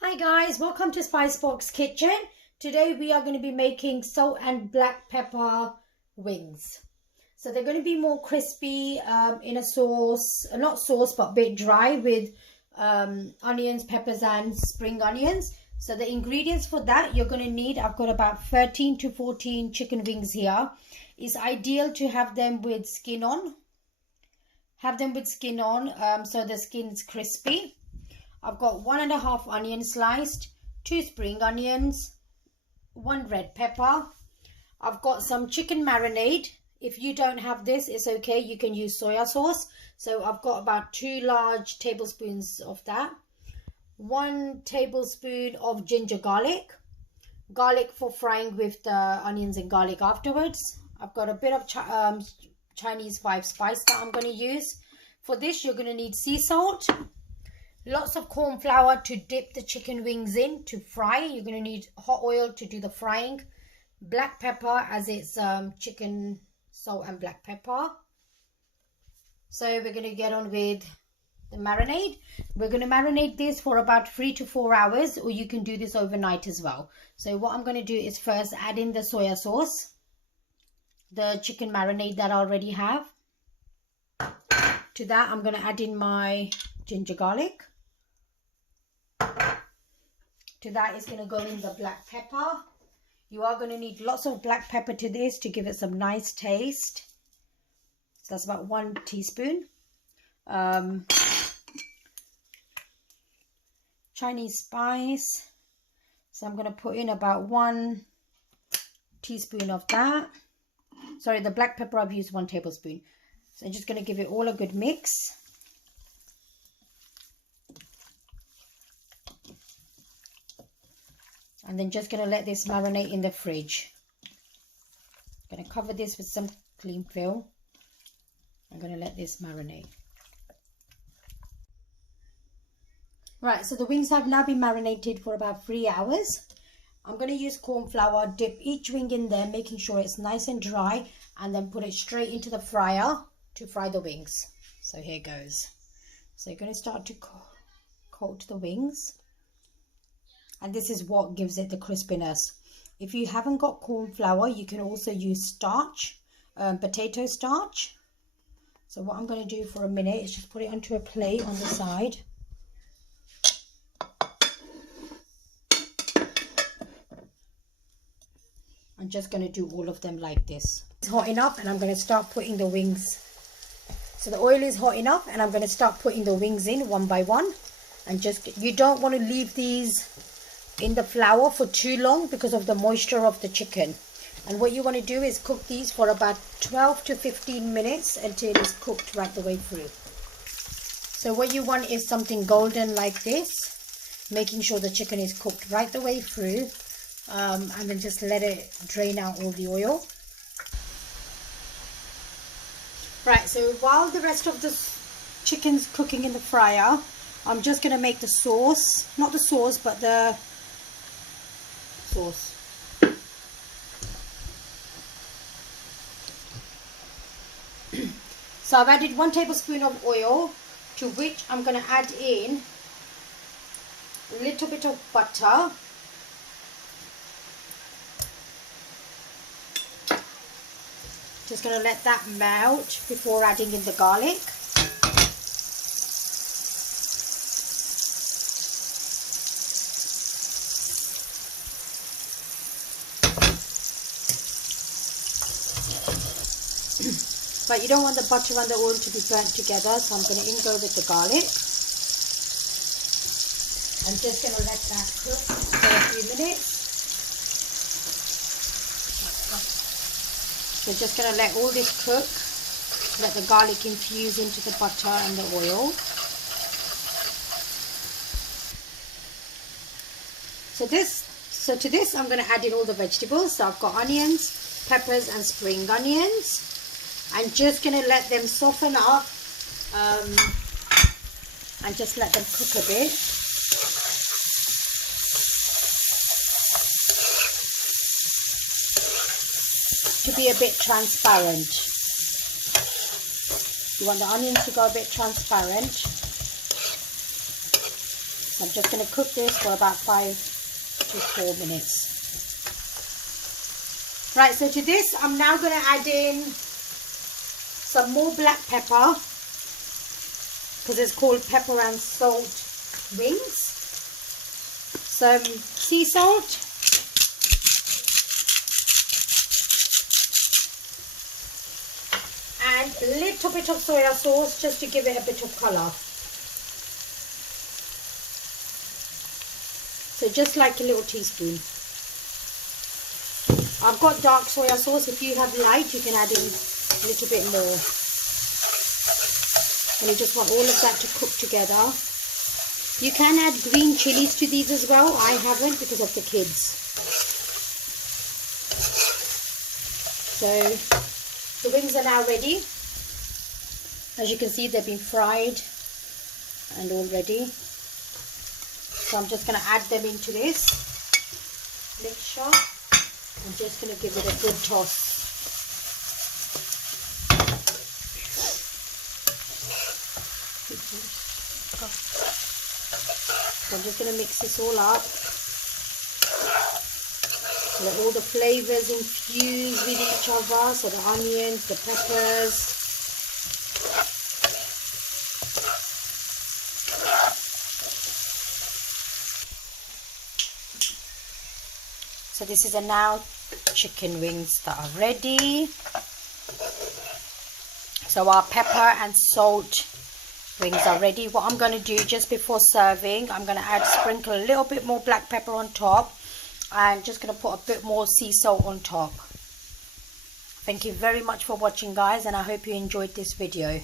Hi guys, welcome to Spicebox Kitchen. Today we are going to be making salt and black pepper wings. So they're going to be more crispy in a sauce, not sauce but a bit dry with onions, peppers and spring onions. So the ingredients for that you're going to need, I've got about 13 to 14 chicken wings here. It's ideal to have them with skin on. Have them with skin on so the skin's crispy. I've got 1.5 onion sliced, 2 spring onions, 1 red pepper. I've got some chicken marinade. If you don't have this, it's okay. You can use soya sauce. So I've got about 2 large tablespoons of that. 1 tablespoon of ginger garlic. Garlic for frying with the onions and garlic afterwards. I've got a bit of Chinese 5 spice that I'm going to use. For this, you're going to need sea salt. Lots of corn flour to dip the chicken wings in to fry. You're going to need hot oil to do the frying. Black pepper, as it's chicken, salt and black pepper. So we're going to get on with the marinade. We're going to marinate this for about 3 to 4 hours, or you can do this overnight as well. So what I'm going to do is first add in the soya sauce, the chicken marinade that I already have. To that I'm going to add in my ginger garlic. To that is going to go in the black pepper. You are going to need lots of black pepper to this to give it some nice taste. So that's about 1 teaspoon. Chinese spice. So I'm going to put in about 1 teaspoon of that. Sorry, the black pepper I've used 1 tablespoon. So I'm just going to give it all a good mix. And then just going to let this marinate in the fridge. I'm going to cover this with some cling film. I'm going to let this marinate. Right, so the wings have now been marinated for about 3 hours. I'm going to use corn flour, dip each wing in there, making sure it's nice and dry, and then put it straight into the fryer to fry the wings. So here goes. So you're going to start to coat the wings. And this is what gives it the crispiness. If you haven't got corn flour, you can also use starch, potato starch. So what I'm going to do for a minute is just put it onto a plate on the side. I'm just going to do all of them like this. It's hot enough and I'm going to start putting the wings. So the oil is hot enough and I'm going to start putting the wings in one by one. And just, you don't want to leave these in the flour for too long because of the moisture of the chicken. And what you want to do is cook these for about 12 to 15 minutes until it's cooked right the way through. So what you want is something golden like this, making sure the chicken is cooked right the way through, and then just let it drain out all the oil. Right, so while the rest of the chicken's cooking in the fryer, I'm just going to make the sauce, not the sauce but the sauce. So I've added 1 tablespoon of oil, to which I'm going to add in a little bit of butter, just going to let that melt before adding in the garlic. But you don't want the butter and the oil to be burnt together, so I'm going to go with the garlic. I'm just going to let that cook for a few minutes. So just going to let all this cook, let the garlic infuse into the butter and the oil. So to this I'm going to add in all the vegetables. So I've got onions, peppers and spring onions. I'm just going to let them soften up and just let them cook a bit. To be a bit transparent. You want the onions to go a bit transparent. I'm just going to cook this for about 5 to 4 minutes. Right, so to this I'm now going to add in some more black pepper, because it's called pepper and salt wings. Some sea salt. And a little bit of soya sauce just to give it a bit of colour. So just like a little teaspoon. I've got dark soya sauce. If you have light, you can add in a little bit more. And you just want all of that to cook together. You can add green chilies to these as well. I haven't because of the kids. So the wings are now ready. As you can see, they've been fried and all ready. So I'm just going to add them into this mixture. I'm just going to give it a good toss. So I'm just going to mix this all up. Let all the flavours infuse with each other. So the onions, the peppers. So this is now chicken wings that are ready. So our pepper and salt wings are ready. What I'm going to do just before serving, I'm going to sprinkle a little bit more black pepper on top, and just going to put a bit more sea salt on top. Thank you very much for watching, guys, and I hope you enjoyed this video.